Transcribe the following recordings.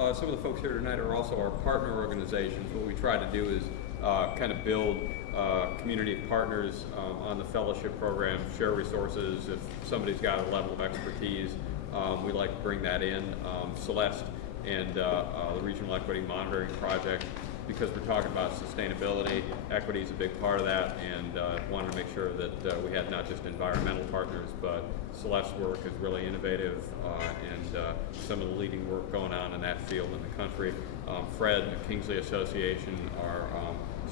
some of the folks here tonight are also our partner organizations. What we try to do is kind of build community of partners on the fellowship program, share resources. If somebody's got a level of expertise, we like to bring that in. Celeste and the Regional Equity Monitoring Project, because we're talking about sustainability, equity is a big part of that, and wanted to make sure that we had not just environmental partners, but Celeste's work is really innovative, and some of the leading work going on in that field in the country. Fred and the Kingsley Association are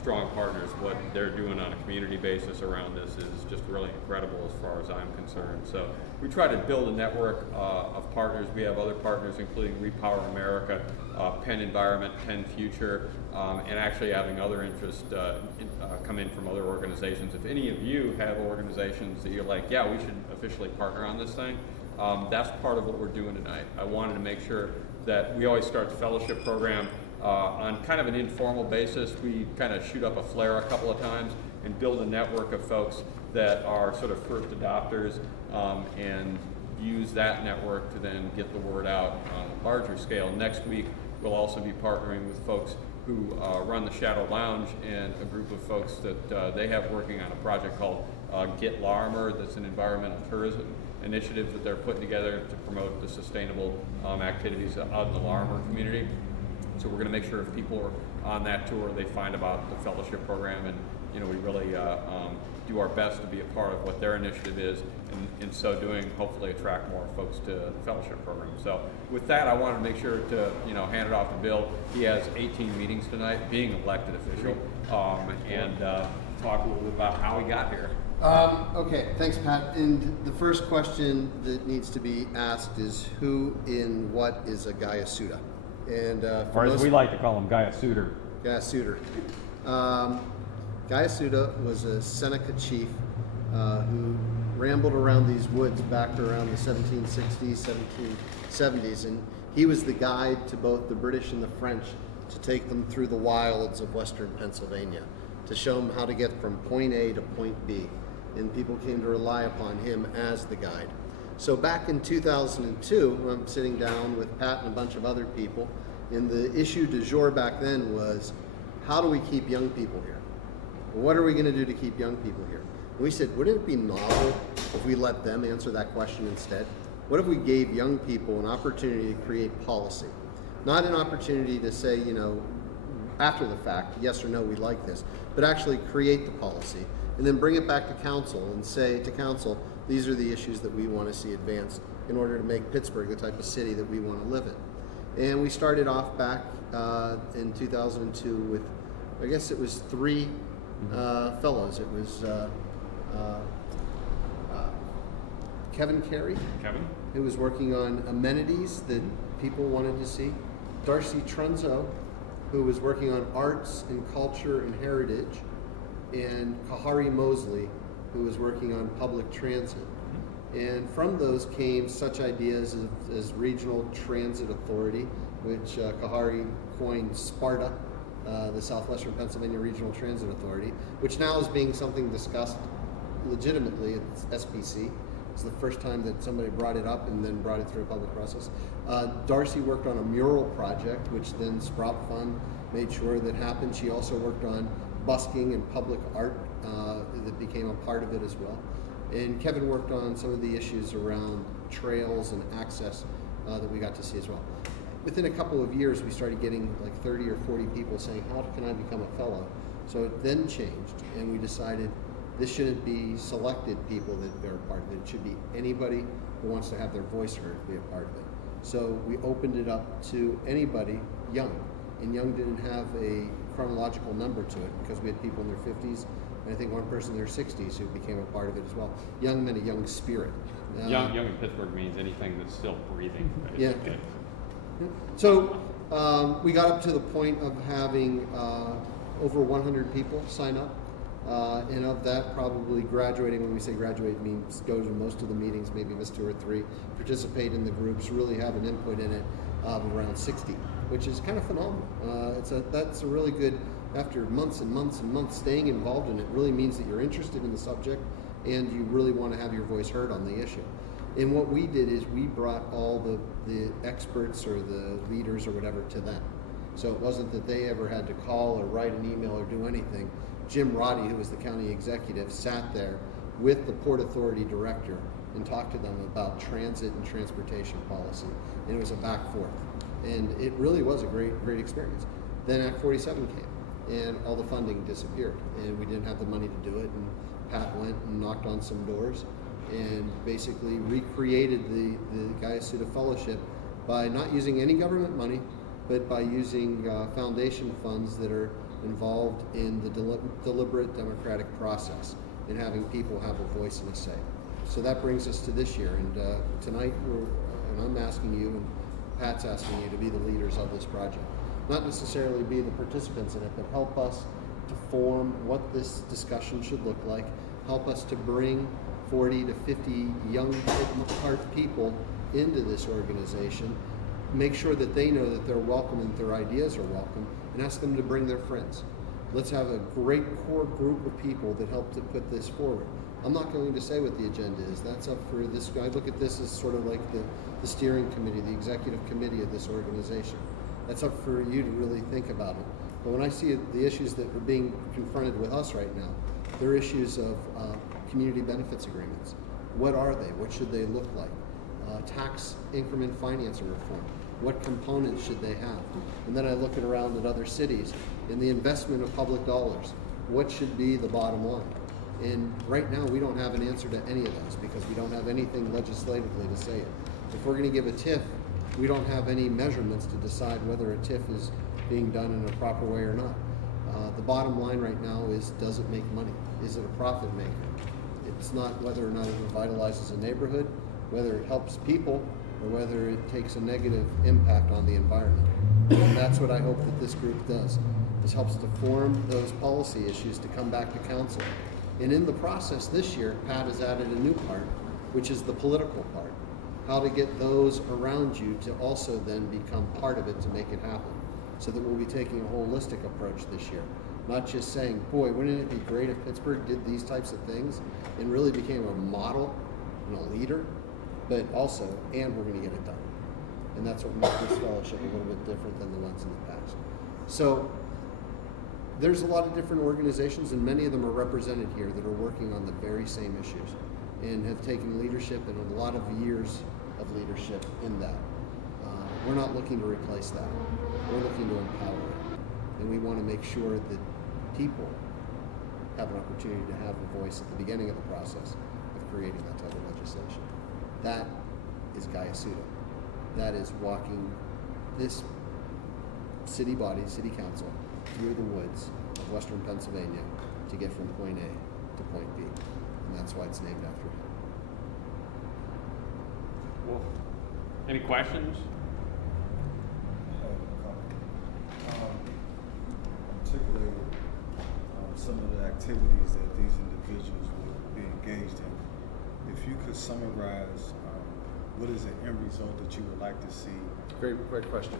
strong partners. What they're doing on a community basis around this is just really incredible as far as I'm concerned. So we try to build a network of partners. We have other partners including Repower America, Penn Environment, Penn Future, and actually having other interests come in from other organizations. If any of you have organizations that you're like, yeah, we should officially partner on this thing, that's part of what we're doing tonight. I wanted to make sure that we always start the fellowship program on kind of an informal basis. We kind of shoot up a flare a couple of times and build a network of folks that are sort of first adopters, and use that network to then get the word out on a larger scale. Next week, we'll also be partnering with folks who run the Shadow Lounge and a group of folks that they have working on a project called Get Larmer. That's an environmental tourism initiative that they're putting together to promote the sustainable activities out in the Larmer community. So we're going to make sure if people are on that tour, they find about the fellowship program, and we really do our best to be a part of what their initiative is, and in so doing, hopefully attract more folks to the fellowship program. So with that, I want to make sure to hand it off to Bill. He has 18 meetings tonight, being an elected official, and talk a little bit about how he got here. Okay, thanks, Pat. And the first question that needs to be asked is, who in what is a Guyasuta? And or as we like to call him, Guyasuta. Guyasuta. Guyasuta was a Seneca chief who rambled around these woods back around the 1760s, 1770s, and he was the guide to both the British and the French to take them through the wilds of western Pennsylvania, to show them how to get from point A to point B. And people came to rely upon him as the guide. So back in 2002, I'm sitting down with Pat and a bunch of other people, and the issue du jour back then was, how do we keep young people here? What are we going to do to keep young people here? And we said, wouldn't it be novel if we let them answer that question instead? What if we gave young people an opportunity to create policy? Not an opportunity to say, after the fact, yes or no, we like this, but actually create the policy and then bring it back to council and say to council, these are the issues that we want to see advanced in order to make Pittsburgh the type of city that we want to live in. And we started off back in 2002 with, I guess it was 3 fellows. It was Kevin Carey, who was working on amenities that people wanted to see. Darcy Trunzo, who was working on arts and culture and heritage. And Kahari Mosley, who was working on public transit. And from those came such ideas as Regional Transit Authority, which Kahari coined SPARTA, the Southwestern Pennsylvania Regional Transit Authority, which now is being something discussed legitimately at SPC. It's the first time that somebody brought it up and then brought it through a public process. Darcy worked on a mural project, which then Sprout Fund made sure that happened. She also worked on busking and public art that became a part of it as well. And Kevin worked on some of the issues around trails and access that we got to see as well. Within a couple of years, we started getting like 30 or 40 people saying, how can I become a fellow? So it then changed, and we decided this shouldn't be selected people that are a part of it. It should be anybody who wants to have their voice heard be a part of it. So we opened it up to anybody young, and young didn't have a chronological number to it because we had people in their 50s, and I think one person in their 60s who became a part of it as well. Young meant a young spirit. Young in Pittsburgh means anything that's still breathing. Yeah. So we got up to the point of having over 100 people sign up, and of that, probably graduating. When we say graduate, means go to most of the meetings, maybe miss 2 or 3, participate in the groups, really have an input in it of around 60, which is kind of phenomenal. That's a really good, after months and months and months staying involved in it, really means that you're interested in the subject and you really want to have your voice heard on the issue. And what we did is we brought all the experts or the leaders or whatever to them. So it wasn't that they ever had to call or write an email or do anything. Jim Roddy, who was the county executive, sat there with the Port Authority director and talked to them about transit and transportation policy. And it was a back forth. And it really was a great experience. Then Act 47 came and all the funding disappeared and we didn't have the money to do it. And Pat went and knocked on some doors and basically recreated the Guyasuta Fellowship by not using any government money, but by using foundation funds that are involved in the deliberate democratic process and having people have a voice and a say. So that brings us to this year, and tonight and I'm asking you, and Pat's asking you to be the leaders of this project. Not necessarily be the participants in it, but help us to form what this discussion should look like, help us to bring 40 to 50 young heart people into this organization, make sure that they know that they're welcome and their ideas are welcome, and ask them to bring their friends. Let's have a great core group of people that help to put this forward. I'm not going to say what the agenda is. That's up for this. I look at this as sort of like the steering committee, the executive committee of this organization. That's up for you to really think about it. But when I see the issues that are being confronted with us right now, they're issues of community benefits agreements. What are they? What should they look like? Tax increment financing reform. What components should they have? And then I look around at other cities and the investment of public dollars. What should be the bottom line? And right now we don't have an answer to any of those because we don't have anything legislatively to say it. If we're going to give a TIF, we don't have any measurements to decide whether a TIF is being done in a proper way or not. The bottom line right now is, does it make money? Is it a profit maker? It's not whether or not it revitalizes a neighborhood, whether it helps people, or whether it takes a negative impact on the environment. And that's what I hope that this group does, is helps to form those policy issues to come back to council. And in the process this year, Pat has added a new part, which is the political part. How to get those around you to also then become part of it to make it happen. So that we'll be taking a holistic approach this year. Not just saying, boy, wouldn't it be great if Pittsburgh did these types of things and really became a model and a leader, but also, and we're going to get it done. And that's what makes this fellowship a little bit different than the ones in the past. So there's a lot of different organizations, and many of them are represented here that are working on the very same issues and have taken leadership and a lot of years of leadership in that. We're not looking to replace that. We're looking to empower it. And we want to make sure that people have an opportunity to have a voice at the beginning of the process of creating that type of legislation. That is Guyasuta. That is walking this city body, city council, through the woods of western Pennsylvania to get from point A to point B. And that's why it's named after him. Well, any questions? Particularly some of the activities that these individuals will be engaged in. If you could summarize, what is the end result that you would like to see? Great question.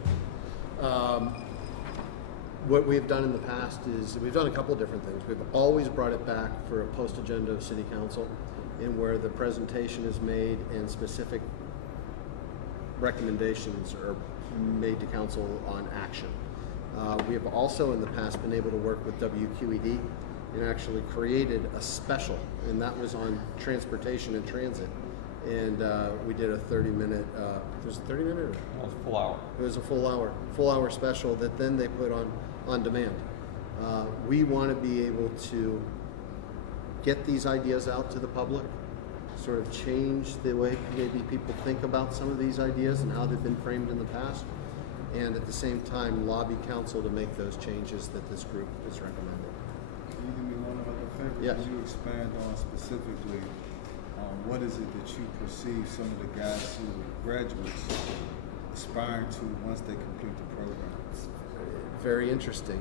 What we've done in the past is we've done a couple of different things. We've always brought it back for a post-agenda of City Council, in where the presentation is made and specific recommendations are made to Council on action. We have also in the past been able to work with WQED and actually created a special, and that was on transportation and transit. And we did a 30-minute, was it 30 minute? It was a full hour. It was a full hour special that then they put on demand. We want to be able to get these ideas out to the public, sort of change the way maybe people think about some of these ideas and how they've been framed in the past, and at the same time lobby council to make those changes that this group is recommending. Can you do me one other favor? Yes. Could you expand on specifically what is it that you perceive some of the guys who graduates aspiring to once they complete the program? Very interesting.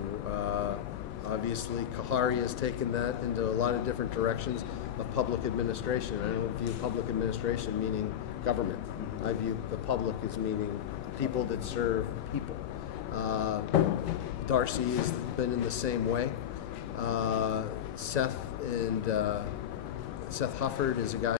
Obviously, Kahari has taken that into a lot of different directions of public administration. I don't view public administration meaning government. I view the public as meaning people that serve people. Darcy has been in the same way. Seth Hufford is a guy